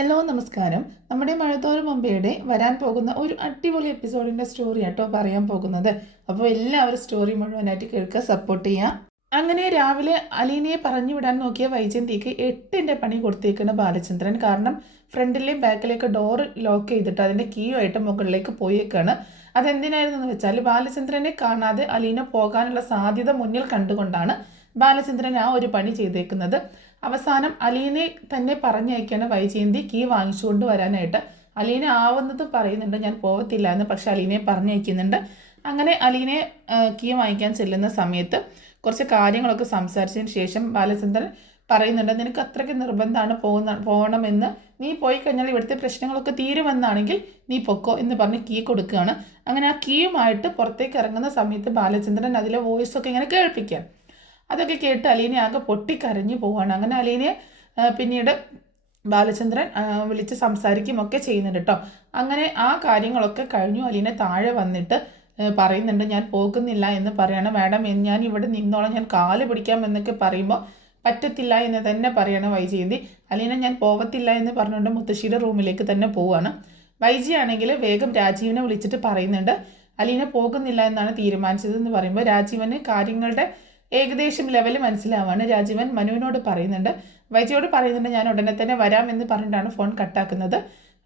Hello നമസ്കാരം. നമ്മുടെ മഴത്തോരു മുമ്പേടെ വരാൻ പോകുന്ന ഒരു അടിപൊളി എപ്പിസോഡിൻ്റെ സ്റ്റോറി ആട്ടോ പറയാൻ പോകുന്നത്. അപ്പോൾ എല്ലാവരും സ്റ്റോറി മുഴുവനായിട്ട് കേൾക്കുക, സപ്പോർട്ട് ചെയ്യുക. അങ്ങനെ രാവിലെ അലീനയെ പറഞ്ഞു വിടാൻ നോക്കിയ വൈജയന്തിക്ക് 8ന്റെ പണി കൊടുത്തേക്കുന്ന ബാലചന്ദ്രൻ. കാരണം ഫ്രണ്ടിലെയും ബാക്കിലേക്ക് ഡോറ് ലോക്ക് ചെയ്തിട്ട് അതിൻ്റെ കീയുമായിട്ട് മുകളിലേക്ക് പോയേക്കാണ്. അതെന്തിനായിരുന്നു എന്ന് വെച്ചാൽ ബാലചന്ദ്രനെ കാണാതെ അലീന പോകാനുള്ള സാധ്യത മുന്നിൽ കണ്ടുകൊണ്ടാണ് ബാലചന്ദ്രൻ ആ ഒരു പണി ചെയ്തേക്കുന്നത്. അവസാനം അലീനെ തന്നെ പറഞ്ഞയക്കാണ് വൈജയന്തി കീ വാങ്ങിച്ചുകൊണ്ട് വരാനായിട്ട്. അലീന ആവുന്നത് പറയുന്നുണ്ട് ഞാൻ പോകത്തില്ല എന്ന്, പക്ഷെ അലീനയെ പറഞ്ഞയക്കുന്നുണ്ട്. അങ്ങനെ അലീനെ കീ വാങ്ങിക്കാൻ ചെല്ലുന്ന സമയത്ത് കുറച്ച് കാര്യങ്ങളൊക്കെ സംസാരിച്ചതിന് ശേഷം ബാലചന്ദ്രൻ പറയുന്നുണ്ട്, നിനക്ക് അത്രയ്ക്ക് നിർബന്ധമാണ് പോകണമെന്ന്, നീ പോയി കഴിഞ്ഞാൽ ഇവിടുത്തെ പ്രശ്നങ്ങളൊക്കെ തീരുമെന്നാണെങ്കിൽ നീ പൊക്കോ എന്ന് പറഞ്ഞ് കീ കൊടുക്കുകയാണ്. അങ്ങനെ ആ കീയുമായിട്ട് പുറത്തേക്ക് ഇറങ്ങുന്ന സമയത്ത് ബാലചന്ദ്രൻ അതിലെ വോയിസൊക്കെ ഇങ്ങനെ കേൾപ്പിക്കാം. അതൊക്കെ കേട്ട് അലീനെ ആകെ പൊട്ടിക്കരഞ്ഞു പോവാണ്. അങ്ങനെ അലീനെ പിന്നീട് ബാലചന്ദ്രൻ വിളിച്ച് സംസാരിക്കുകയൊക്കെ ചെയ്യുന്നുണ്ട് കേട്ടോ. അങ്ങനെ ആ കാര്യങ്ങളൊക്കെ കഴിഞ്ഞു. അലീന താഴെ വന്നിട്ട് പറയുന്നുണ്ട് ഞാൻ പോകുന്നില്ല എന്ന് പറയണം. മാഡം ഞാൻ ഇവിടെ നിന്നോളാം, ഞാൻ കാല് പിടിക്കാം എന്നൊക്കെ പറയുമ്പോൾ പറ്റത്തില്ല എന്ന് തന്നെ പറയണം വൈജയന്തി. അലീന ഞാൻ പോകത്തില്ല എന്ന് പറഞ്ഞുകൊണ്ട് മുത്തശ്ശിയുടെ റൂമിലേക്ക് തന്നെ പോവുകയാണ്. വൈജി ആണെങ്കിൽ വേഗം രാജീവിനെ വിളിച്ചിട്ട് പറയുന്നുണ്ട് അലീന പോകുന്നില്ല എന്നാണ് തീരുമാനിച്ചതെന്ന് പറയുമ്പോൾ രാജീവന് കാര്യങ്ങളുടെ ഏകദേശം ലെവൽ മനസ്സിലാവാണ്. രാജീവൻ മനുവിനോട് പറയുന്നുണ്ട്, വൈജയോട് പറയുന്നുണ്ട് ഞാൻ ഉടനെ തന്നെ വരാമെന്ന് പറഞ്ഞിട്ടാണ് ഫോൺ കട്ടാക്കുന്നത്.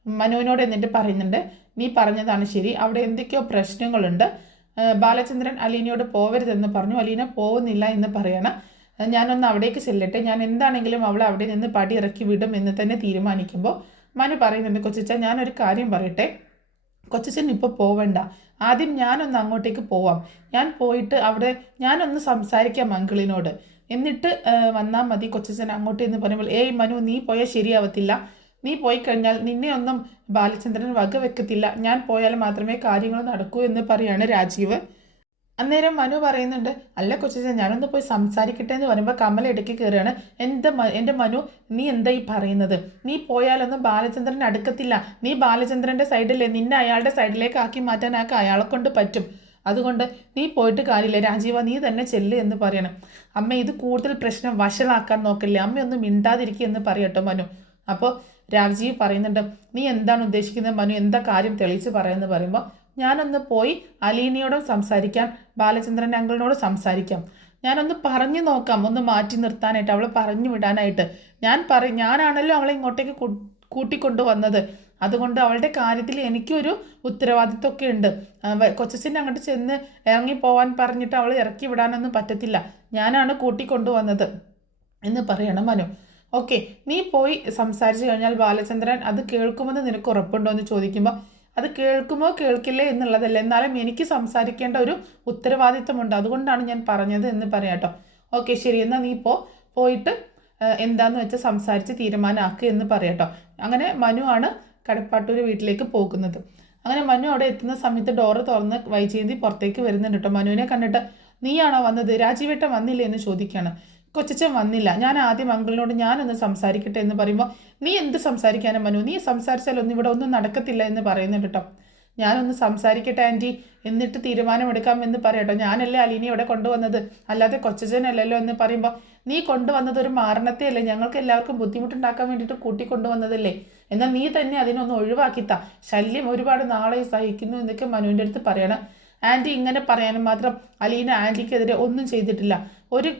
മനുവിനോട് എന്നിട്ട് പറയുന്നുണ്ട് നീ പറഞ്ഞതാണ് ശരി, അവിടെ എന്തൊക്കെയോ പ്രശ്നങ്ങളുണ്ട്. ബാലചന്ദ്രൻ അലീനയോട് പോവരുതെന്ന് പറഞ്ഞു, അലീന പോകുന്നില്ല എന്ന് പറയണം. ഞാനൊന്ന് അവിടേക്ക് ചെല്ലട്ടെ, ഞാൻ എന്താണെങ്കിലും അവളെ അവിടെ നിന്ന് പടി ഇറക്കി വിടും എന്ന് തന്നെ തീരുമാനിക്കുമ്പോൾ മനു പറയുന്നുണ്ട് കൊച്ചിച്ച ഞാനൊരു കാര്യം പറയട്ടെ, കൊച്ചച്ഛൻ ഇപ്പോൾ പോവണ്ട, ആദ്യം ഞാനൊന്ന് അങ്ങോട്ടേക്ക് പോവാം, ഞാൻ പോയിട്ട് അവിടെ ഞാനൊന്ന് സംസാരിക്കാം അങ്കിളിനോട്, എന്നിട്ട് വന്നാൽ മതി കൊച്ചച്ഛൻ അങ്ങോട്ട് എന്ന് പറയുമ്പോൾ ഏയ് മനു നീ പോയാൽ ശരിയാവത്തില്ല, നീ പോയി കഴിഞ്ഞാൽ നിന്നെ ഒന്നും ബാലചന്ദ്രൻ വക വെക്കത്തില്ല, ഞാൻ പോയാൽ മാത്രമേ കാര്യങ്ങൾ നടക്കൂ എന്ന് പറയാണ് രാജീവ്. അന്നേരം മനു പറയുന്നുണ്ട് അല്ല കൊച്ചച്ഛൻ ഞാനൊന്ന് പോയി സംസാരിക്കട്ടെ എന്ന് പറയുമ്പോൾ കമല ഇടയ്ക്ക് കയറുകയാണ്. എൻ്റെ മനു നീ എന്താ ഈ പറയുന്നത്, നീ പോയാലൊന്നും ബാലചന്ദ്രൻ അടുക്കത്തില്ല, നീ ബാലചന്ദ്രൻ്റെ സൈഡിലെ നിന്നെ അയാളുടെ സൈഡിലേക്ക് ആക്കി മാറ്റാനൊക്കെ അയാളെ കൊണ്ട് പറ്റും, അതുകൊണ്ട് നീ പോയിട്ട് കാര്യമില്ല, രാജീവ നീ തന്നെ ചെല്ല് എന്ന് പറയണം. അമ്മ ഇത് കൂടുതൽ പ്രശ്നം വഷളാക്കാൻ നോക്കില്ലേ, അമ്മയൊന്നും മിണ്ടാതിരിക്കുക എന്ന് പറയട്ടോ മനു. അപ്പോൾ രാജീവ് പറയുന്നുണ്ട് നീ എന്താണ് ഉദ്ദേശിക്കുന്നത് മനു, എന്താ കാര്യം തെളിയിച്ച് പറയാമെന്ന് പറയുമ്പോൾ ഞാനൊന്ന് പോയി അലീനയോടും സംസാരിക്കാം, ബാലചന്ദ്രൻ അങ്കിളിനോട് സംസാരിക്കാം, ഞാനൊന്ന് പറഞ്ഞു നോക്കാം, ഒന്ന് മാറ്റി നിർത്താനായിട്ട്, അവളെ പറഞ്ഞു വിടാനായിട്ട്. ഞാനാണല്ലോ അവളെ ഇങ്ങോട്ടേക്ക് കൂട്ടിക്കൊണ്ടുവന്നത്, അതുകൊണ്ട് അവളുടെ കാര്യത്തിൽ എനിക്കൊരു ഉത്തരവാദിത്വമൊക്കെ ഉണ്ട്. കൊച്ചച്ഛൻ അങ്ങോട്ട് ചെന്ന് ഇറങ്ങിപ്പോവാൻ പറഞ്ഞിട്ട് അവളെ ഇറക്കി വിടാനൊന്നും പറ്റത്തില്ല, ഞാനാണ് കൂട്ടിക്കൊണ്ടുവന്നത് എന്ന് പറയണം മനു. ഓക്കെ, നീ പോയി സംസാരിച്ചു കഴിഞ്ഞാൽ ബാലചന്ദ്രൻ അത് കേൾക്കുമെന്ന് നിനക്ക് ഉറപ്പുണ്ടോ എന്ന് ചോദിക്കുമ്പോൾ അത് കേൾക്കുമോ കേൾക്കില്ലേ എന്നുള്ളതല്ല, എന്നാലും എനിക്ക് സംസാരിക്കേണ്ട ഒരു ഉത്തരവാദിത്തമുണ്ട്, അതുകൊണ്ടാണ് ഞാൻ പറഞ്ഞത് എന്ന് പറയാട്ടോ. ഓക്കെ ശരി, എന്നാൽ നീ പോയിട്ട് എന്താന്ന് വെച്ചാൽ സംസാരിച്ച് തീരുമാനമാക്കുക എന്ന് പറയാട്ടോ. അങ്ങനെ മനു ആണ് കടപ്പാട്ടൂർ വീട്ടിലേക്ക് പോകുന്നത്. അങ്ങനെ മനു അവിടെ എത്തുന്ന സമയത്ത് ഡോറ് തുറന്ന് വൈജയന്തി പുറത്തേക്ക് വരുന്നുണ്ട് കേട്ടോ. മനുവിനെ കണ്ടിട്ട് നീയാണോ വന്നത്, രാജീവേട്ടൻ വന്നില്ലേ എന്ന് ചോദിക്കുകയാണ്. കൊച്ചച്ഛൻ വന്നില്ല, ഞാൻ ആദ്യം അങ്കിളിനോട് ഞാനൊന്ന് സംസാരിക്കട്ടെ എന്ന് പറയുമ്പോൾ നീ എന്ത് സംസാരിക്കാനാ മനു, നീ സംസാരിച്ചാലൊന്നും ഇവിടെ ഒന്നും നടക്കത്തില്ല എന്ന് പറയുന്നുണ്ട് കേട്ടോ. ഞാനൊന്ന് സംസാരിക്കട്ടെ ആൻറ്റി, എന്നിട്ട് തീരുമാനമെടുക്കാം എന്ന് പറയട്ടോ. ഞാനല്ലേ അലീനെ ഇവിടെ കൊണ്ടുവന്നത്, അല്ലാതെ കൊച്ചച്ഛനല്ലല്ലോ എന്ന് പറയുമ്പോൾ നീ കൊണ്ടുവന്നത് ഒരു മാരണത്തെ അല്ലേ, ഞങ്ങൾക്ക് എല്ലാവർക്കും ബുദ്ധിമുട്ടുണ്ടാക്കാൻ വേണ്ടിയിട്ട് കൂട്ടിക്കൊണ്ടുവന്നതല്ലേ, എന്നാൽ നീ തന്നെ അതിനൊന്ന് ഒഴിവാക്കിത്താ, ശല്യം ഒരുപാട് നാളെ സഹിക്കുന്നു എന്നൊക്കെ മനുവിൻ്റെ അടുത്ത് പറയണം. ആൻറ്റി ഇങ്ങനെ പറയാനും മാത്രം അലീന ആൻറ്റിക്കെതിരെ ഒന്നും ചെയ്തിട്ടില്ല, ഒരു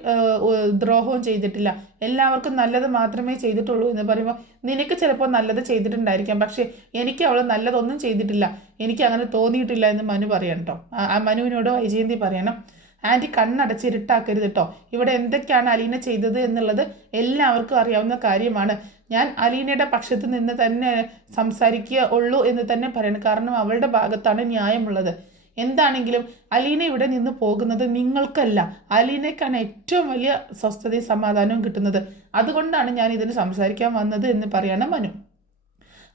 ദ്രോഹവും ചെയ്തിട്ടില്ല, എല്ലാവർക്കും നല്ലത് മാത്രമേ ചെയ്തിട്ടുള്ളൂ എന്ന് പറയുമ്പോൾ നിനക്ക് ചിലപ്പോൾ നല്ലത് ചെയ്തിട്ടുണ്ടായിരിക്കാം, പക്ഷേ എനിക്ക് അവൾ നല്ലതൊന്നും ചെയ്തിട്ടില്ല, എനിക്ക് അങ്ങനെ തോന്നിയിട്ടില്ല എന്ന് മനു പറയണം കേട്ടോ. ആ മനുവിനോട് വൈജയന്തി പറയണം ആൻറ്റി കണ്ണടച്ചിരുട്ടാക്കരുത് കേട്ടോ, ഇവിടെ എന്തൊക്കെയാണ് അലീന ചെയ്തത് എന്നുള്ളത് എല്ലാവർക്കും അറിയാവുന്ന കാര്യമാണ്, ഞാൻ അലീനയുടെ പക്ഷത്ത് നിന്ന് തന്നെ സംസാരിക്കുക ഉള്ളൂ എന്ന് തന്നെ പറയണം, കാരണം അവളുടെ ഭാഗത്താണ് ന്യായമുള്ളത്. എന്താണെങ്കിലും അലീന ഇവിടെ നിന്ന് പോകുന്നത് നിങ്ങൾക്കല്ല, അലീനയ്ക്കാണ് ഏറ്റവും വലിയ സ്വസ്ഥതയും സമാധാനവും കിട്ടുന്നത്, അതുകൊണ്ടാണ് ഞാൻ ഇതിന് സംസാരിക്കാൻ വന്നത് എന്ന് പറയണം മനു.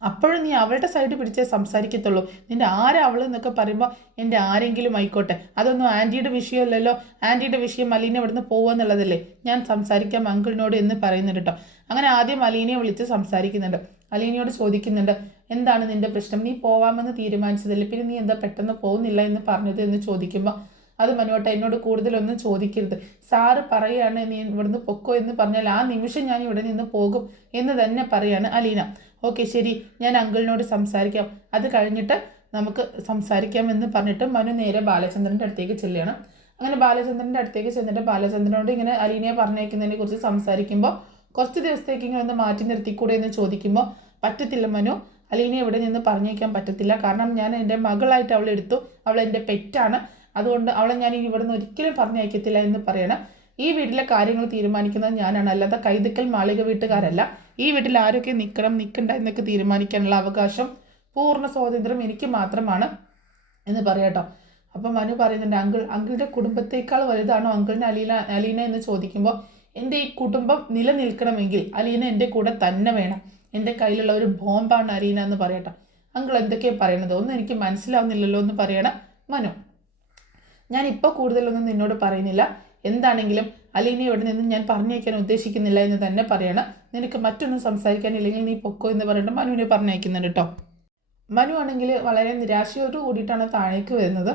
അപ്പോഴും നീ അവളുടെ സൈഡ് പിടിച്ചേ സംസാരിക്കത്തുള്ളൂ, നിൻ്റെ ആരാ അവൾ എന്നൊക്കെ പറയുമ്പോൾ എൻ്റെ ആരെങ്കിലും ആയിക്കോട്ടെ, അതൊന്നും ആൻറ്റിയുടെ വിഷയമല്ലല്ലോ, ആൻറ്റിയുടെ വിഷയം അലീന ഇവിടുന്ന് പോകുക എന്നുള്ളതല്ലേ, ഞാൻ സംസാരിക്കാം അങ്കിളിനോട് എന്ന് പറയുന്നുണ്ട് കേട്ടോ. അങ്ങനെ ആദ്യം അലീനയെ വിളിച്ച് സംസാരിക്കുന്നുണ്ട്. അലീനയോട് ചോദിക്കുന്നുണ്ട് എന്താണ് നിൻ്റെ പ്രശ്നം, നീ പോവാമെന്ന് തീരുമാനിച്ചതല്ലേ, പിന്നെ നീ എന്താ പെട്ടെന്ന് പോകുന്നില്ല എന്ന് പറഞ്ഞത് എന്ന് ചോദിക്കുമ്പോൾ അത് മനുവേട്ട എന്നോട് കൂടുതലൊന്നും ചോദിക്കരുത്. സാറ് പറയുകയാണ് നീ ഇവിടുന്ന് പൊക്കോ എന്ന് പറഞ്ഞാൽ ആ നിമിഷം ഞാൻ ഇവിടെ നിന്ന് പോകും എന്ന് തന്നെ പറയാണ് അലീന. ഓക്കെ ശരി, ഞാൻ അങ്കിളിനോട് സംസാരിക്കാം, അത് കഴിഞ്ഞിട്ട് നമുക്ക് സംസാരിക്കാമെന്ന് പറഞ്ഞിട്ട് മനു നേരെ ബാലചന്ദ്രൻ്റെ അടുത്തേക്ക് ചെല്ലുകയാണ്. അങ്ങനെ ബാലചന്ദ്രൻ്റെ അടുത്തേക്ക് ചെന്നിട്ട് ബാലചന്ദ്രനോട് ഇങ്ങനെ അലീനയെ പറഞ്ഞേക്കുന്നതിനെ കുറിച്ച് സംസാരിക്കുമ്പോൾ കുറച്ച് ദിവസത്തേക്ക് ഇങ്ങനെ ഒന്ന് മാറ്റി നിർത്തിക്കൂടെ എന്ന് ചോദിക്കുമ്പോൾ പറ്റത്തില്ല മനു, അലീനയെ ഇവിടെ നിന്ന് പറഞ്ഞേക്കാൻ പറ്റത്തില്ല. കാരണം ഞാൻ എൻ്റെ മകളായിട്ട് അവളെ എടുത്തു, അവൾ എൻ്റെ പെറ്റാണ്, അതുകൊണ്ട് അവളെ ഞാൻ ഇവിടെ നിന്ന് ഒരിക്കലും പറഞ്ഞയക്കത്തില്ല എന്ന് പറയണം. ഈ വീട്ടിലെ കാര്യങ്ങൾ തീരുമാനിക്കുന്നത് ഞാനാണ്, അല്ലാതെ കൈതക്കൽ മാളിക വീട്ടുകാരല്ല. ഈ വീട്ടിൽ ആരൊക്കെ നിൽക്കണം നിൽക്കണ്ട എന്നൊക്കെ തീരുമാനിക്കാനുള്ള അവകാശം, പൂർണ്ണ സ്വാതന്ത്ര്യം എനിക്ക് മാത്രമാണ് എന്ന് പറയാട്ടോ. അപ്പം മനു പറയുന്നുണ്ട്, അങ്കിളുടെ കുടുംബത്തേക്കാൾ വലുതാണോ അങ്കിളിന് അലീന എന്ന് ചോദിക്കുമ്പോൾ എൻ്റെ ഈ കുടുംബം നിലനിൽക്കണമെങ്കിൽ അലീന എൻ്റെ കൂടെ തന്നെ വേണം, എൻ്റെ കയ്യിലുള്ള ഒരു ബോംബാണ് അലീന എന്ന് പറയട്ടെ. അങ്കിൾ എന്തൊക്കെയാണ് പറയണത്, ഒന്നും എനിക്ക് മനസ്സിലാവുന്നില്ലല്ലോ എന്ന് പറയണം മനു. ഞാനിപ്പോൾ കൂടുതലൊന്നും നിന്നോട് പറയുന്നില്ല, എന്താണെങ്കിലും അലീന ഇവിടെ നിന്ന് ഞാൻ പറഞ്ഞയക്കാൻ ഉദ്ദേശിക്കുന്നില്ല എന്ന് തന്നെ പറയണം. നിനക്ക് മറ്റൊന്നും സംസാരിക്കാനില്ലെങ്കിൽ നീ പൊക്കോ എന്ന് പറഞ്ഞിട്ട് മനുവിനെ പറഞ്ഞയക്കുന്നുണ്ട് കേട്ടോ. മനു ആണെങ്കിൽ വളരെ നിരാശയോട് കൂടിയിട്ടാണ് താഴേക്ക് വരുന്നത്.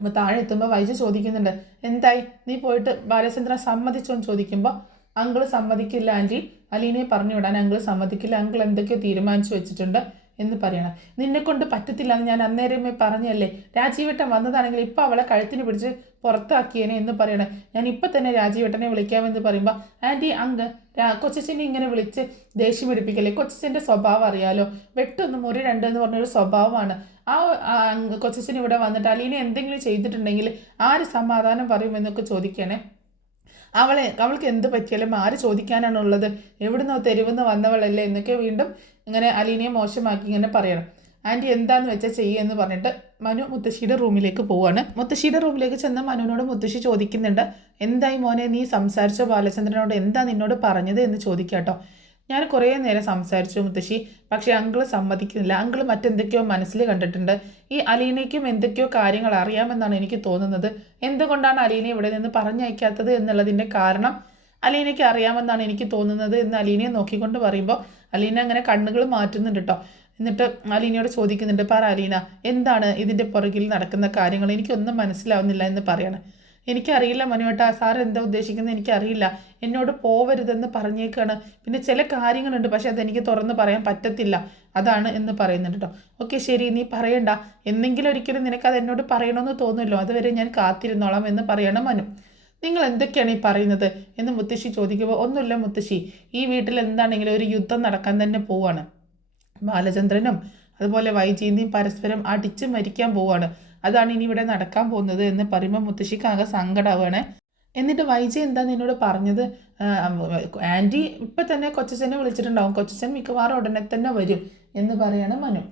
അപ്പോൾ താഴെ എത്തുമ്പോൾ വൈജ ചോദിക്കുന്നുണ്ട്, എന്തായി നീ പോയിട്ട് ബാലചന്ദ്രൻ സമ്മതിച്ചോ എന്ന് ചോദിക്കുമ്പോൾ അങ്കിൾ സമ്മതിക്കില്ല ആൻറ്റി, അലീനയെ പറഞ്ഞു വിടാൻ അങ്കിൾ സമ്മതിക്കില്ല, അങ്കിൾ എന്തൊക്കെയോ തീരുമാനിച്ചു വെച്ചിട്ടുണ്ട് എന്ന് പറയണം. നിന്നെ കൊണ്ട് പറ്റത്തില്ല എന്ന് ഞാൻ അന്നേരമേ പറഞ്ഞല്ലേ, രാജീവേട്ടൻ വന്നതാണെങ്കിൽ ഇപ്പം അവളെ കഴുത്തിന് പിടിച്ച് പുറത്താക്കിയേനെ എന്ന് പറയണം. ഞാൻ ഇപ്പം തന്നെ രാജീവേട്ടനെ വിളിക്കാമെന്ന് പറയുമ്പോൾ ആൻറ്റി കൊച്ചച്ഛനെ ഇങ്ങനെ വിളിച്ച് ദേഷ്യം പിടിപ്പിക്കല്ലേ, കൊച്ചച്ഛൻ്റെ സ്വഭാവം അറിയാലോ, വെട്ടൊന്ന് മുറി രണ്ട് എന്ന് പറഞ്ഞൊരു സ്വഭാവമാണ്. ആ കൊച്ചച്ഛൻ ഇവിടെ വന്നിട്ട് അലീന എന്തെങ്കിലും ചെയ്തിട്ടുണ്ടെങ്കിൽ ആര് സമാധാനം പറയുമെന്നൊക്കെ ചോദിക്കണേ. അവൾക്ക് എന്ത് പറ്റിയാലും ആര് ചോദിക്കാനാണുള്ളത്, എവിടുന്നോ തെരുവെന്ന് വന്നവളല്ലേ എന്നൊക്കെ വീണ്ടും ഇങ്ങനെ അലീനയെ മോശമാക്കി ഇങ്ങനെ പറയണം. ആൻറ്റി എന്താന്ന് വെച്ചാൽ ചെയ്യുമെന്ന് പറഞ്ഞിട്ട് മനു മുത്തശ്ശിയുടെ റൂമിലേക്ക് പോവാണ്. മുത്തശ്ശിയുടെ റൂമിലേക്ക് ചെന്ന് മനുവിനോട് മുത്തശ്ശി ചോദിക്കുന്നുണ്ട്, എന്തായി മോനെ നീ സംസാരിച്ചോ ബാലചന്ദ്രനോട്, എന്താ നിന്നോട് പറഞ്ഞത് എന്ന് ചോദിക്കാട്ടോ. ഞാൻ കുറേ നേരം സംസാരിച്ചു മുത്തശ്ശി, പക്ഷേ അങ്കിള് സമ്മതിക്കുന്നില്ല, അങ്കിള് മറ്റെന്തൊക്കെയോ മനസ്സിൽ കണ്ടിട്ടുണ്ട്, ഈ അലീനയ്ക്കും എന്തൊക്കെയോ കാര്യങ്ങൾ അറിയാമെന്നാണ് എനിക്ക് തോന്നുന്നത്. എന്തുകൊണ്ടാണ് അലീന ഇവിടെ നിന്ന് പറഞ്ഞയക്കാത്തത് എന്നുള്ളതിൻ്റെ കാരണം അലീനയ്ക്ക് അറിയാമെന്നാണ് എനിക്ക് തോന്നുന്നത് എന്ന് അലീനയെ നോക്കിക്കൊണ്ട് പറയുമ്പോൾ അലീന അങ്ങനെ കണ്ണുകൾ മാറ്റുന്നുണ്ട് കേട്ടോ. എന്നിട്ട് അലീനയോട് ചോദിക്കുന്നുണ്ട്, പറ അലീന എന്താണ് ഇതിൻ്റെ പുറകിൽ നടക്കുന്ന കാര്യങ്ങൾ, എനിക്കൊന്നും മനസ്സിലാവുന്നില്ല എന്ന് പറയണം. എനിക്കറിയില്ല മനുവേട്ട, സാർ എന്താ ഉദ്ദേശിക്കുന്നത് എനിക്കറിയില്ല, എന്നോട് പോവരുതെന്ന് പറഞ്ഞേക്കാണ്, പിന്നെ ചില കാര്യങ്ങളുണ്ട് പക്ഷെ അതെനിക്ക് തുറന്ന് പറയാൻ പറ്റത്തില്ല, അതാണ് എന്ന് പറയുന്നുണ്ട് കേട്ടോ. ഓക്കെ ശരി, നീ പറയണ്ട, എന്നെങ്കിലും ഒരിക്കലും നിനക്കത് എന്നോട് പറയണമെന്ന് തോന്നുമല്ലോ, അതുവരെ ഞാൻ കാത്തിരുന്നോളാം എന്ന് പറയണം മനു. നിങ്ങൾ എന്തൊക്കെയാണ് ഈ പറയുന്നത് എന്ന് മുത്തശ്ശി ചോദിക്കുമ്പോൾ ഒന്നുമില്ല മുത്തശ്ശി, ഈ വീട്ടിൽ എന്താണെങ്കിലും ഒരു യുദ്ധം നടക്കാൻ തന്നെ പോവാണ്, ബാലചന്ദ്രനും അതുപോലെ വൈജയന്തിയും പരസ്പരം അടിച്ച് മരിക്കാൻ പോവാണ്, അതാണ് ഇനി ഇവിടെ നടക്കാൻ പോകുന്നത് എന്ന് പറയുമ്പോൾ മുത്തശ്ശിക്ക് ആകെ സങ്കടമാവുകയാണ്. എന്നിട്ട് വൈജ എന്താ നിന്നോട് പറഞ്ഞത്, ആൻറ്റി ഇപ്പം തന്നെ കൊച്ചച്ഛനെ വിളിച്ചിട്ടുണ്ടാവും, കൊച്ചച്ഛൻ മിക്കവാറും ഉടനെ തന്നെ വരും എന്ന് പറയാണ് മനു.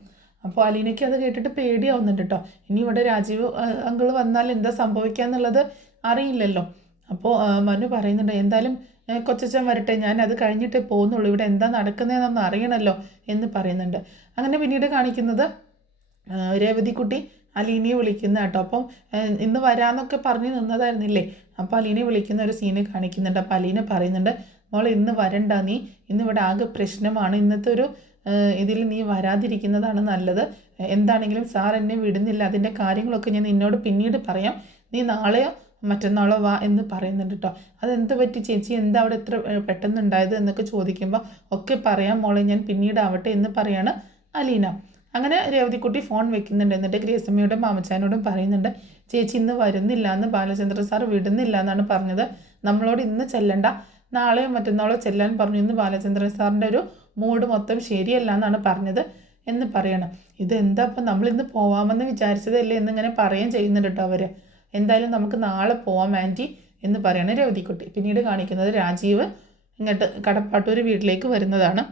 അപ്പോൾ അലീനയ്ക്ക് അത് കേട്ടിട്ട് പേടിയാവുന്നുണ്ട് കേട്ടോ, ഇനി ഇവിടെ രാജീവ് അങ്കിൾ വന്നാൽ എന്താ സംഭവിക്കുക എന്നുള്ളത് അറിയില്ലല്ലോ. അപ്പോൾ മനു പറയുന്നുണ്ട്, എന്തായാലും കൊച്ചച്ഛൻ വരട്ടെ, ഞാൻ അത് കഴിഞ്ഞിട്ടേ പോകുന്നുള്ളൂ, ഇവിടെ എന്താ നടക്കുന്നതെന്നൊന്ന് അറിയണമല്ലോ എന്ന് പറയുന്നുണ്ട്. അങ്ങനെ പിന്നീട് കാണിക്കുന്നത് രേവതിക്കുട്ടി അലീനയെ വിളിക്കുന്ന കേട്ടോ. അപ്പം ഇന്ന് വരാമെന്നൊക്കെ പറഞ്ഞ് നിന്നതായിരുന്നില്ലേ, അപ്പോൾ അലീനയെ വിളിക്കുന്ന ഒരു സീന് കാണിക്കുന്നുണ്ട്. അപ്പോൾ അലീന പറയുന്നുണ്ട്, മോൾ ഇന്ന് വരണ്ട, നീ ഇന്നിവിടെ ആകെ പ്രശ്നമാണ്, ഇന്നത്തെ ഒരു ഇതിൽ നീ വരാതിരിക്കുന്നതാണ് നല്ലത്, എന്താണെങ്കിലും സാർ എന്നെ വിടുന്നില്ല, അതിൻ്റെ കാര്യങ്ങളൊക്കെ ഞാൻ നിന്നോട് പിന്നീട് പറയാം, നീ നാളെയോ മറ്റന്നാളോ വാ എന്ന് പറയുന്നുണ്ട് കേട്ടോ. അതെന്ത് പറ്റി ചേച്ചി, എന്താ അവിടെ എത്ര പെട്ടെന്നുണ്ടായത് എന്നൊക്കെ ചോദിക്കുമ്പോൾ ഒക്കെ പറയാം മോളെ, ഞാൻ പിന്നീട് ആവട്ടെ എന്ന് പറയാണ് അലീന. അങ്ങനെ രേവതിക്കുട്ടി ഫോൺ വെക്കുന്നുണ്ട്. എന്നിട്ട് ഗ്രേസമ്മയോടും മാമച്ചാനോടും പറയുന്നുണ്ട്, ചേച്ചി ഇന്ന് വരുന്നില്ല എന്ന് ബാലചന്ദ്രൻ സാർ വിടുന്നില്ല എന്നാണ് പറഞ്ഞത്, നമ്മളോട് ഇന്ന് ചെല്ലണ്ട, നാളെയോ മറ്റന്നാളോ ചെല്ലാൻ പറഞ്ഞു, ഇന്ന് ബാലചന്ദ്രൻ സാറിൻ്റെ ഒരു മൂഡ് മൊത്തം ശരിയല്ല എന്നാണ് പറഞ്ഞത് എന്ന് പറയണം. ഇതെന്താ ഇപ്പം നമ്മളിന്ന് പോവാമെന്ന് വിചാരിച്ചതല്ലേ എന്നിങ്ങനെ പറയുകയും ചെയ്യുന്നുണ്ട് കേട്ടോ അവർ. എന്തായാലും നമുക്ക് നാളെ പോവാം ആൻറ്റി എന്ന് പറയണ രേവതിക്കുട്ടി. പിന്നീട് കാണിക്കുന്നത് രാജീവ് ഇങ്ങോട്ട് കടപ്പാട്ടൂർ വീട്ടിലേക്ക് വരുന്നതാണ്.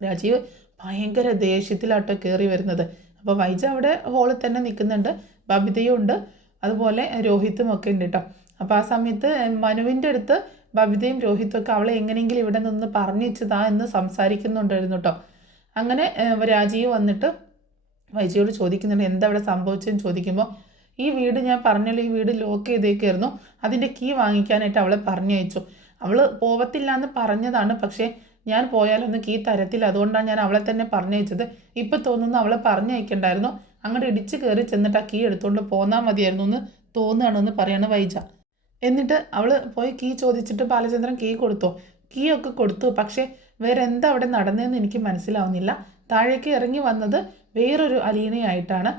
രാജീവ് ഭയങ്കര ദേഷ്യത്തിലാട്ടോ കയറി വരുന്നത്. അപ്പോൾ വൈജ അവിടെ ഹോളിൽ തന്നെ നിൽക്കുന്നുണ്ട്, ബബിതയും ഉണ്ട്, അതുപോലെ രോഹിത്തും ഒക്കെ ഉണ്ട് കേട്ടോ. അപ്പോൾ ആ സമയത്ത് മനുവിൻ്റെ അടുത്ത് ബബിതയും രോഹിത്തും ഒക്കെ അവളെ എങ്ങനെയെങ്കിലും ഇവിടെ നിന്ന് പറഞ്ഞു വെച്ചതാ എന്ന് സംസാരിക്കുന്നുണ്ടായിരുന്നു കേട്ടോ. അങ്ങനെ രാജീവ് വന്നിട്ട് വൈജയോട് ചോദിക്കുന്നുണ്ട്, എന്താ അവിടെ സംഭവിച്ചതെന്ന് ചോദിക്കുമ്പോൾ ഈ വീട് ഞാൻ പറഞ്ഞല്ലോ, ഈ വീട് ലോക്ക് ചെയ്തേക്കായിരുന്നു, അതിൻ്റെ കീ വാങ്ങിക്കാനായിട്ട് അവളെ പറഞ്ഞയച്ചു, അവൾ പോവത്തില്ല എന്ന് പറഞ്ഞതാണ്, പക്ഷേ ഞാൻ പോയാലൊന്ന് കീ തരത്തില്ല, അതുകൊണ്ടാണ് ഞാൻ അവളെ തന്നെ പറഞ്ഞയച്ചത്, ഇപ്പം തോന്നുന്നു അവളെ പറഞ്ഞയക്കണ്ടായിരുന്നു, അങ്ങോട്ട് ഇടിച്ച് കയറി ചെന്നിട്ട് ആ കീ എടുത്തുകൊണ്ട് പോന്നാൽ മതിയായിരുന്നു എന്ന് തോന്നുകയാണെന്ന് പറയാണ് വൈജ. എന്നിട്ട് അവൾ പോയി കീ ചോദിച്ചിട്ട് ബാലചന്ദ്രൻ കീ കൊടുത്തോ? കീ ഒക്കെ കൊടുത്തു. പക്ഷേ വേറെ എന്താ അവിടെ നടന്നതെന്ന് എനിക്ക് മനസ്സിലാവുന്നില്ല. താഴേക്ക് ഇറങ്ങി വന്നത് വേറൊരു അലീനയായിട്ടാണ്.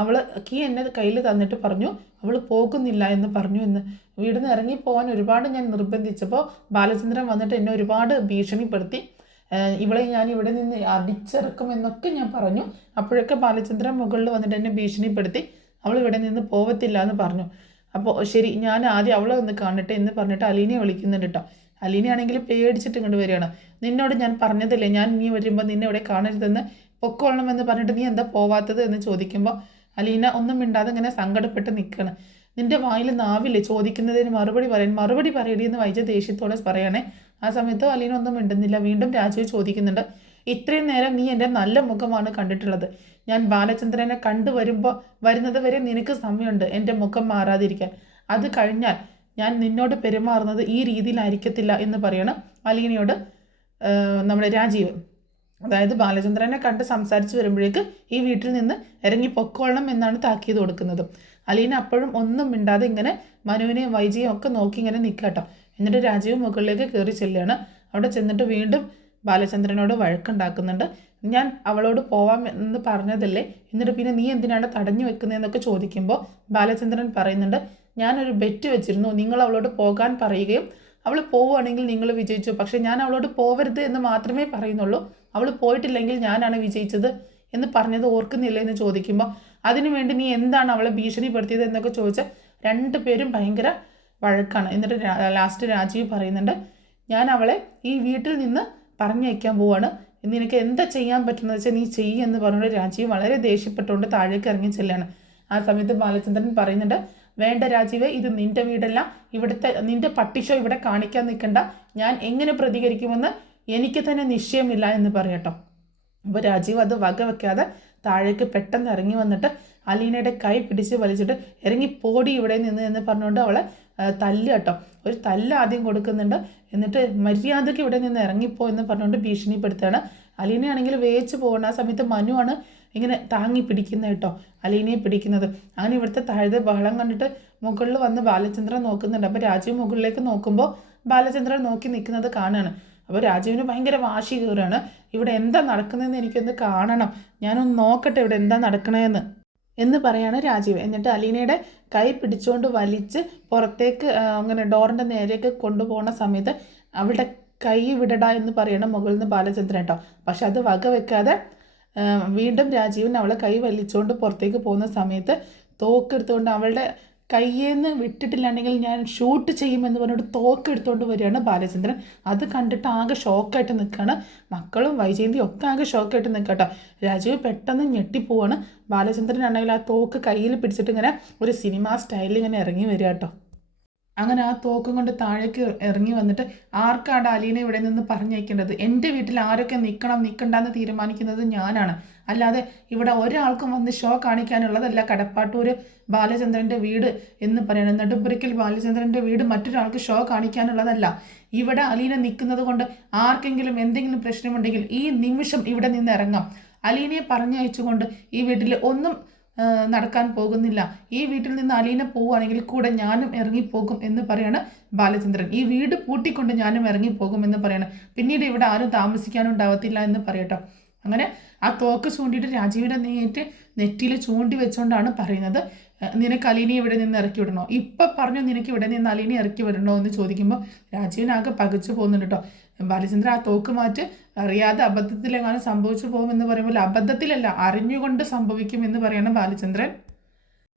അവൾ കീ എന്നെ കയ്യിൽ തന്നിട്ട് പറഞ്ഞു അവൾ പോകുന്നില്ല എന്ന് പറഞ്ഞു എന്ന്. വീടിന് ഇറങ്ങി പോകാൻ ഒരുപാട് ഞാൻ നിർബന്ധിച്ചപ്പോൾ ബാലചന്ദ്രൻ വന്നിട്ട് എന്നെ ഒരുപാട് ഭീഷണിപ്പെടുത്തി. ഇവളെ ഞാൻ ഇവിടെ നിന്ന് അടിച്ചിറക്കുമെന്നൊക്കെ ഞാൻ പറഞ്ഞു. അപ്പോഴൊക്കെ ബാലചന്ദ്രൻ മുകളിൽ വന്നിട്ട് എന്നെ ഭീഷണിപ്പെടുത്തി അവൾ ഇവിടെ നിന്ന് പോവത്തില്ല എന്ന് പറഞ്ഞു. അപ്പോൾ ശരി, ഞാൻ ആദ്യം അവളെ ഒന്ന് കാണട്ടെ എന്ന് പറഞ്ഞിട്ട് അലീനയെ വിളിക്കുന്നുണ്ട് കേട്ടോ. അലീനയാണെങ്കിൽ പേടിച്ചിട്ട് ഇങ്ങോട്ട് വരികയാണ്. നിന്നോട് ഞാൻ പറഞ്ഞതല്ലേ ഞാൻ നീ വരുമ്പോൾ നിന്നെ ഇവിടെ കാണരുതെന്ന്, പൊക്കോളണമെന്ന് പറഞ്ഞിട്ട് നീ എന്താ പോവാത്തത് എന്ന് ചോദിക്കുമ്പോൾ അലീന ഒന്നും മിണ്ടാതെ ഇങ്ങനെ സങ്കടപ്പെട്ട് നിൽക്കുകയാണ്. നിന്റെ വായിൽ നാവില്ലേ ചോദിക്കുന്നതിന് മറുപടി പറയടി എന്ന് വൈജ ദേഷ്യത്തോടെ പറയണേ. ആ സമയത്ത് അലീന ഒന്നും മിണ്ടുന്നില്ല. വീണ്ടും രാജീവ് ചോദിക്കുന്നുണ്ട്, ഇത്രയും നേരം നീ എൻ്റെ നല്ല മുഖമാണ് കണ്ടിട്ടുള്ളത്. ഞാൻ ബാലചന്ദ്രനെ വരുന്നത് വരെ നിനക്ക് സമയമുണ്ട് എൻ്റെ മുഖം മാറാതിരിക്കാൻ. അത് കഴിഞ്ഞാൽ ഞാൻ നിന്നോട് പെരുമാറുന്നത് ഈ രീതിയിലായിരിക്കത്തില്ല എന്ന് പറയണം അലീനയോട് നമ്മുടെ രാജീവ്. അതായത് ബാലചന്ദ്രനെ കണ്ട് സംസാരിച്ച് വരുമ്പോഴേക്ക് ഈ വീട്ടിൽ നിന്ന് ഇറങ്ങി പൊക്കോളണം എന്നാണ് താക്കീത് കൊടുക്കുന്നത്. അലീന അപ്പോഴും ഒന്നും മിണ്ടാതെ ഇങ്ങനെ മനുവിനെയും വൈജയും ഒക്കെ നോക്കി ഇങ്ങനെ നിൽക്കാട്ടോ. എന്നിട്ട് രാജീവ് മുകളിലേക്ക് കയറി ചെല്ലുകയാണ്. അവിടെ ചെന്നിട്ട് വീണ്ടും ബാലചന്ദ്രനോട് വഴക്കുണ്ടാക്കുന്നുണ്ട്. ഞാൻ അവളോട് പോവാം എന്ന് പറഞ്ഞതല്ലേ, എന്നിട്ട് പിന്നെ നീ എന്തിനാണ് തടഞ്ഞു വെക്കുന്നതെന്നൊക്കെ ചോദിക്കുമ്പോൾ ബാലചന്ദ്രൻ പറയുന്നുണ്ട്, ഞാനൊരു ബെറ്റ് വെച്ചിരുന്നു, നിങ്ങൾ അവളോട് പോകാൻ പറയുകയും അവൾ പോവുകയാണെങ്കിൽ നിങ്ങൾ വിജയിച്ചു, പക്ഷേ ഞാൻ അവളോട് പോവരുത് എന്ന് മാത്രമേ പറയുന്നുള്ളൂ, അവൾ പോയിട്ടില്ലെങ്കിൽ ഞാനാണ് വിജയിച്ചത് എന്ന് പറഞ്ഞത് ഓർക്കുന്നില്ല എന്ന് ചോദിക്കുമ്പോൾ അതിനുവേണ്ടി നീ എന്താണ് അവളെ ഭീഷണിപ്പെടുത്തിയത് എന്നൊക്കെ ചോദിച്ചാൽ രണ്ടുപേരും ഭയങ്കര വഴക്കാണ്. എന്നിട്ട് ലാസ്റ്റ് രാജീവ് പറയുന്നുണ്ട്, ഞാൻ അവളെ ഈ വീട്ടിൽ നിന്ന് പറഞ്ഞയക്കാൻ പോവാണ്, നിനക്ക് എന്താ ചെയ്യാൻ പറ്റുന്നത് വെച്ചാൽ നീ ചെയ്യുമെന്ന് പറഞ്ഞുകൊണ്ട് രാജീവ് വളരെ ദേഷ്യപ്പെട്ടുകൊണ്ട് താഴേക്ക് ഇറങ്ങി ചെല്ലാണ്. ആ സമയത്ത് ബാലചന്ദ്രൻ പറയുന്നുണ്ട്, വേണ്ട രാജീവ്, ഇത് നിന്റെ വീടല്ല, ഇവിടുത്തെ നിന്റെ പട്ടിഷോ ഇവിടെ കാണിക്കാൻ നിൽക്കണ്ട, ഞാൻ എങ്ങനെ പ്രതികരിക്കുമെന്ന് എനിക്ക് തന്നെ നിശ്ചയമില്ല എന്ന് പറയട്ടോ. അപ്പോൾ രാജീവ് അത് വക വെക്കാതെ താഴേക്ക് പെട്ടെന്ന് ഇറങ്ങി വന്നിട്ട് അലീനയുടെ കൈ പിടിച്ച് വലിച്ചിട്ട് ഇറങ്ങി പോടി ഇവിടെ നിന്ന് എന്ന് പറഞ്ഞുകൊണ്ട് അവളെ തല്ല് കേട്ടോ. ഒരു തല്ല് ആദ്യം കൊടുക്കുന്നുണ്ട്. എന്നിട്ട് മര്യാദയ്ക്ക് ഇവിടെ നിന്ന് ഇറങ്ങിപ്പോ എന്ന് പറഞ്ഞുകൊണ്ട് ഭീഷണിപ്പെടുത്തുകയാണ്. അലീനയാണെങ്കിൽ വേച്ച് പോകണം. ആ സമയത്ത് മനുവാണ് ഇങ്ങനെ താങ്ങി പിടിക്കുന്നത് കേട്ടോ, അലീനയെ പിടിക്കുന്നത്. അങ്ങനെ ഇവിടുത്തെ താഴത്തെ ബഹളം കണ്ടിട്ട് മുകളിൽ വന്ന് ബാലചന്ദ്രൻ നോക്കുന്നുണ്ട്. അപ്പോൾ രാജീവ് മുകളിലേക്ക് നോക്കുമ്പോൾ ബാലചന്ദ്രൻ നോക്കി നിൽക്കുന്നത് കാണുകയാണ്. അപ്പോൾ രാജീവിന് ഭയങ്കര വാശി കയറുകയാണ്. ഇവിടെ എന്താ നടക്കുന്നതെന്ന് എനിക്കൊന്ന് കാണണം, ഞാനൊന്ന് നോക്കട്ടെ ഇവിടെ എന്താ നടക്കണതെന്ന് എന്ന് പറയാണ് രാജീവ്. എന്നിട്ട് അലീനയുടെ കൈ പിടിച്ചുകൊണ്ട് വലിച്ച് പുറത്തേക്ക് അങ്ങനെ ഡോറിൻ്റെ നേരേക്ക് കൊണ്ടുപോകുന്ന സമയത്ത് അവളുടെ കൈ വിടടാ എന്ന് പറയണം മുകളിൽ നിന്ന് ബാലചന്ദ്രൻ കേട്ടോ. പക്ഷെ അത് വക വെക്കാതെ വീണ്ടും രാജീവൻ അവളെ കൈ വലിച്ചുകൊണ്ട് പുറത്തേക്ക് പോകുന്ന സമയത്ത് തോക്കെടുത്തുകൊണ്ട് അവളുടെ കയ്യിൽ നിന്ന് വിട്ടിട്ടില്ലാണ്ടെങ്കിൽ ഞാൻ ഷൂട്ട് ചെയ്യുമെന്ന് പറഞ്ഞിട്ട് തോക്കെടുത്തുകൊണ്ട് വരികയാണ് ബാലചന്ദ്രൻ. അത് കണ്ടിട്ട് ആകെ ഷോക്കായിട്ട് നിൽക്കുകയാണ്. മക്കളും വൈജയന്തിയും ഒക്കെ ആകെ ഷോക്കായിട്ട് നിൽക്കട്ടോ. രാജീവ് പെട്ടെന്ന് ഞെട്ടിപ്പോവാണ്. ബാലചന്ദ്രനാണെങ്കിൽ ആ തോക്ക് കയ്യിൽ പിടിച്ചിട്ട് ഇങ്ങനെ ഒരു സിനിമ സ്റ്റൈലിൽ ഇങ്ങനെ ഇറങ്ങി വരിക കേട്ടോ. അങ്ങനെ ആ തോക്കും കൊണ്ട് താഴേക്ക് ഇറങ്ങി വന്നിട്ട് ആർക്കാണ് അലീനെ ഇവിടെ നിന്ന് പറഞ്ഞയക്കേണ്ടത്, എൻ്റെ വീട്ടിൽ ആരൊക്കെ നിൽക്കണ്ടെന്ന് തീരുമാനിക്കുന്നത് ഞാനാണ്, അല്ലാതെ ഇവിടെ ഒരാൾക്കും വന്ന് ഷോ കാണിക്കാനുള്ളതല്ല കടപ്പാട്ടൂർ ബാലചന്ദ്രൻ്റെ വീട് എന്ന് പറയണം. നെടുമ്പുരയ്ക്കൽ ബാലചന്ദ്രൻ്റെ വീട് മറ്റൊരാൾക്ക് ഷോ കാണിക്കാനുള്ളതല്ല. ഇവിടെ അലീന നിൽക്കുന്നത് കൊണ്ട് ആർക്കെങ്കിലും എന്തെങ്കിലും പ്രശ്നമുണ്ടെങ്കിൽ ഈ നിമിഷം ഇവിടെ നിന്ന് ഇറങ്ങാം. അലീനയെ പറഞ്ഞയച്ചുകൊണ്ട് ഈ വീട്ടിൽ ഒന്നും നടക്കാൻ പോകുന്നില്ല. ഈ വീട്ടിൽ നിന്ന് അലീന പോവുകയാണെങ്കിൽ കൂടെ ഞാനും ഇറങ്ങിപ്പോകും എന്ന് പറയാണ് ബാലചന്ദ്രൻ. ഈ വീട് പൂട്ടിക്കൊണ്ട് ഞാനും ഇറങ്ങിപ്പോകും എന്ന് പറയണം. പിന്നീട് ഇവിടെ ആരും താമസിക്കാനുണ്ടാവത്തില്ല എന്ന് പറയട്ടോ. അങ്ങനെ ആ തോക്ക് ചൂണ്ടിയിട്ട് രാജീവിൻ്റെ നെറ്റിയിൽ ചൂണ്ടി വെച്ചുകൊണ്ടാണ് പറയുന്നത്, നിനക്ക് അലീനെ ഇവിടെ നിന്ന് ഇറക്കി വിടണോ, ഇപ്പം പറഞ്ഞു നിനക്ക് ഇവിടെ നിന്ന് അലീനെ ഇറക്കി വിടണോ എന്ന് ചോദിക്കുമ്പോൾ രാജീവിനാകെ പകച്ചു പോകുന്നുണ്ട് കേട്ടോ. ബാലചന്ദ്രൻ ആ തോക്ക് മാറ്റ്, അറിയാതെ അബദ്ധത്തിലെങ്ങാനും സംഭവിച്ചു പോകുമെന്ന് പറയുമ്പോൾ അബദ്ധത്തിലല്ല അറിഞ്ഞുകൊണ്ട് സംഭവിക്കുമെന്ന് പറയണം ബാലചന്ദ്രൻ.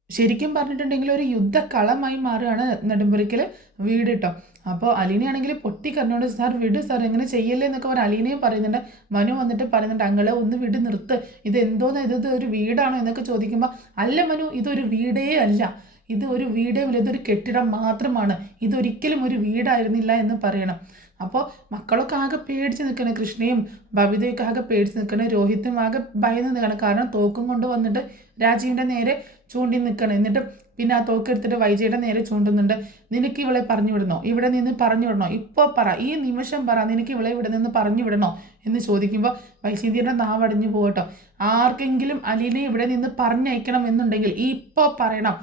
ശരിക്കും പറഞ്ഞിട്ടുണ്ടെങ്കിൽ ഒരു യുദ്ധക്കളമായി മാറുകയാണ് നെടുമ്പുരയ്ക്കൽ വീട് കേട്ടോ. അപ്പോൾ അലീനയാണെങ്കിൽ പൊട്ടിക്കറിഞ്ഞോണ്ട് സാർ വിട് സാർ, എങ്ങനെ ചെയ്യല്ലേ എന്നൊക്കെ പറഞ്ഞ് അലീനയും പറയുന്നുണ്ട്. മനു വന്നിട്ട് പറയുന്നുണ്ട്, അങ്ങളെ ഒന്ന് വിട് നിർത്ത്, ഇത് എന്തോന്ന്, ഇത് ഒരു വീടാണോ എന്നൊക്കെ ചോദിക്കുമ്പോൾ അല്ല മനു, ഇതൊരു വീടേ അല്ല, ഇത് ഒരു വീടേ ഇല്ല, ഇതൊരു കെട്ടിടം മാത്രമാണ്, ഇതൊരിക്കലും ഒരു വീടായിരുന്നില്ല എന്ന് പറയണം. അപ്പോൾ മക്കളൊക്കെ ആകെ പേടിച്ച് നിൽക്കണം, കൃഷ്ണയും ബബിതയൊക്കെ ആകെ പേടിച്ച് നിൽക്കണം, രോഹിത്തും ആകെ ഭയന്ന് നിൽക്കണം. കാരണം തോക്കും കൊണ്ട് വന്നിട്ട് രാജീവിൻ്റെ നേരെ ചൂണ്ടി നിൽക്കണം. എന്നിട്ട് പിന്നെ ആ തോക്കെടുത്തിട്ട് വൈജയുടെ നേരെ ചൂണ്ടുന്നുണ്ട്. നിനക്ക് ഇവളെ പറഞ്ഞു വിടണോ, ഇവിടെ നിന്ന് പറഞ്ഞു വിടണോ, ഇപ്പോൾ പറ, ഈ നിമിഷം പറ, നിനക്ക് ഇവളെ ഇവിടെ നിന്ന് പറഞ്ഞു വിടണോ എന്ന് ചോദിക്കുമ്പോൾ വൈശാന്തിയുടെ നാവടഞ്ഞു പോകട്ടോ. ആർക്കെങ്കിലും അലീനെ ഇവിടെ നിന്ന് പറഞ്ഞയക്കണം എന്നുണ്ടെങ്കിൽ ഇപ്പോൾ പറയണം.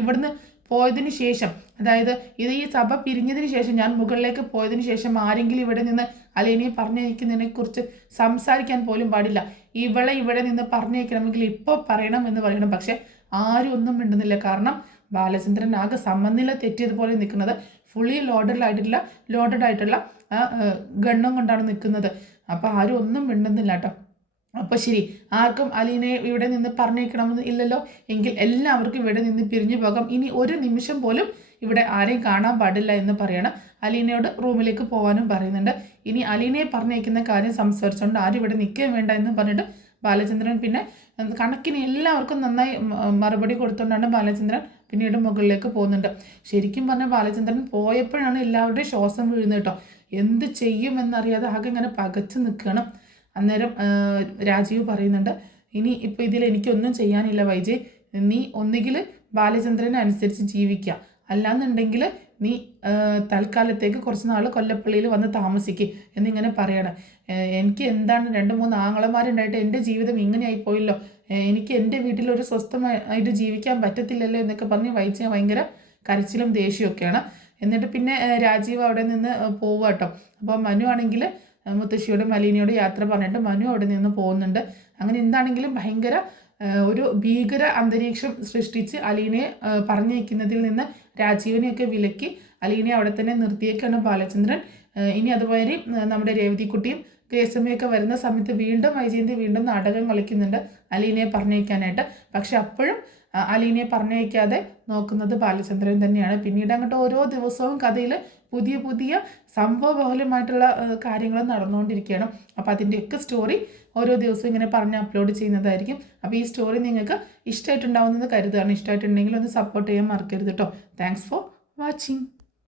ഇവിടുന്ന് പോയതിന് ശേഷം, അതായത് ഈ സഭ പിരിഞ്ഞതിന് ശേഷം, ഞാൻ മുകളിലേക്ക് പോയതിന് ശേഷം ആരെങ്കിലും ഇവിടെ നിന്ന് അലീനയെ പറഞ്ഞയക്കുന്നതിനെ കുറിച്ച് സംസാരിക്കാൻ പോലും പാടില്ല. ഇവളെ ഇവിടെ നിന്ന് പറഞ്ഞയക്കണമെങ്കിൽ ഇപ്പോൾ പറയണം എന്ന് പറയണം. പക്ഷെ ആരും ഒന്നും മിണ്ടുന്നില്ല. കാരണം ബാലചന്ദ്രൻ ആകെ സമനില തെറ്റിയതുപോലെ നിൽക്കുന്നത്. ഫുള്ളി ലോഡഡ് ആയിട്ടുള്ള ഗണ്ണും കൊണ്ടാണ് നിൽക്കുന്നത്. അപ്പോൾ ആരും ഒന്നും മിണ്ടുന്നില്ല കേട്ടോ. അപ്പോൾ ശരി, ആർക്കും അലീനയെ ഇവിടെ നിന്ന് പറഞ്ഞേക്കണമെന്ന് ഇല്ലല്ലോ, എങ്കിൽ എല്ലാവർക്കും ഇവിടെ നിന്ന് പിരിഞ്ഞു പോകാം. ഇനി ഒരു നിമിഷം പോലും ഇവിടെ ആരെയും കാണാൻ പാടില്ല എന്ന് പറയണം. അലീനയോട് റൂമിലേക്ക് പോകാനും പറയുന്നുണ്ട്. ഇനി അലീനയെ പറഞ്ഞേക്കുന്ന കാര്യം സംസാരിച്ചുകൊണ്ട് ആരും ഇവിടെ നിൽക്കാൻ വേണ്ട എന്ന് പറഞ്ഞിട്ട് ബാലചന്ദ്രൻ പിന്നെ കണക്കിന് എല്ലാവർക്കും നന്നായി മറുപടി കൊടുത്തുകൊണ്ടാണ് ബാലചന്ദ്രൻ പിന്നീട് മുകളിലേക്ക് പോകുന്നുണ്ട്. ശരിക്കും പറഞ്ഞാൽ ബാലചന്ദ്രൻ പോയപ്പോഴാണ് എല്ലാവരുടെയും ശ്വാസം വീഴുന്നത് കേട്ടോ. എന്ത് ചെയ്യുമെന്നറിയാതെ ആകെ ഇങ്ങനെ പകച്ചു നിൽക്കണം. അന്നേരം രാജീവ് പറയുന്നുണ്ട്, ഇനി ഇപ്പോൾ ഇതിൽ എനിക്കൊന്നും ചെയ്യാനില്ല വൈജയ്, നീ ഒന്നുകിൽ ബാലചന്ദ്രനെ അനുസരിച്ച് ജീവിക്കുക, അല്ലാന്നുണ്ടെങ്കിൽ നീ തൽക്കാലത്തേക്ക് കുറച്ച് നാൾ കൊല്ലപ്പള്ളിയിൽ വന്ന് താമസിക്കുക എന്നിങ്ങനെ പറയണം. എനിക്ക് എന്താണ് 2-3 ആങ്ങളമാരുണ്ടായിട്ട് എൻ്റെ ജീവിതം ഇങ്ങനെയായി പോയല്ലോ, എനിക്ക് എൻ്റെ വീട്ടിലൊരു സ്വസ്ഥമായിട്ട് ജീവിക്കാൻ പറ്റത്തില്ലല്ലോ എന്നൊക്കെ പറഞ്ഞ് വൈജയ് ഭയങ്കര കരച്ചിലും ദേഷ്യമൊക്കെയാണ്. എന്നിട്ട് പിന്നെ രാജീവ് അവിടെ നിന്ന് പോവുക കേട്ടോ. അപ്പോൾ മനു ആണെങ്കിൽ മുത്തശ്ശിയോടും അലീനയോടും യാത്ര പറഞ്ഞിട്ട് മനു അവിടെ നിന്ന് പോകുന്നുണ്ട്. അങ്ങനെ എന്താണെങ്കിലും ഭയങ്കര ഒരു ഭീകര അന്തരീക്ഷം സൃഷ്ടിച്ച് അലീനയെ പറഞ്ഞയക്കുന്നതിൽ നിന്ന് രാജീവിനെയൊക്കെ വിലക്കി അലീനയെ അവിടെ തന്നെ നിർത്തിയേക്കാണ് ബാലചന്ദ്രൻ. ഇനി അതുപോലെ നമ്മുടെ രേവതിക്കുട്ടിയും ഗ്രേസമ്മയൊക്കെ വരുന്ന സമയത്ത് വീണ്ടും വൈജയന്തി വീണ്ടും നാടകം കളിക്കുന്നുണ്ട് അലീനയെ പറഞ്ഞയക്കാനായിട്ട്. പക്ഷെ അപ്പോഴും അലീനയെ പറഞ്ഞയക്കാതെ നോക്കുന്നത് ബാലചന്ദ്രൻ തന്നെയാണ്. പിന്നീട് അങ്ങോട്ട് ഓരോ ദിവസവും കഥയിൽ പുതിയ പുതിയ സംഭവബഹുലമായിട്ടുള്ള കാര്യങ്ങൾ നടന്നുകൊണ്ടിരിക്കുകയാണ്. അപ്പോൾ അതിൻ്റെയൊക്കെ സ്റ്റോറി ഓരോ ദിവസവും ഇങ്ങനെ പറഞ്ഞ് അപ്ലോഡ് ചെയ്യുന്നതായിരിക്കും. അപ്പോൾ ഈ സ്റ്റോറി നിങ്ങൾക്ക് ഇഷ്ടമായിട്ടുണ്ടാവുന്നത് കരുതുകയാണ്. ഇഷ്ടമായിട്ടുണ്ടെങ്കിൽ ഒന്ന് സപ്പോർട്ട് ചെയ്യാൻ മറക്കരുത് കേട്ടോ. Thanks for watching.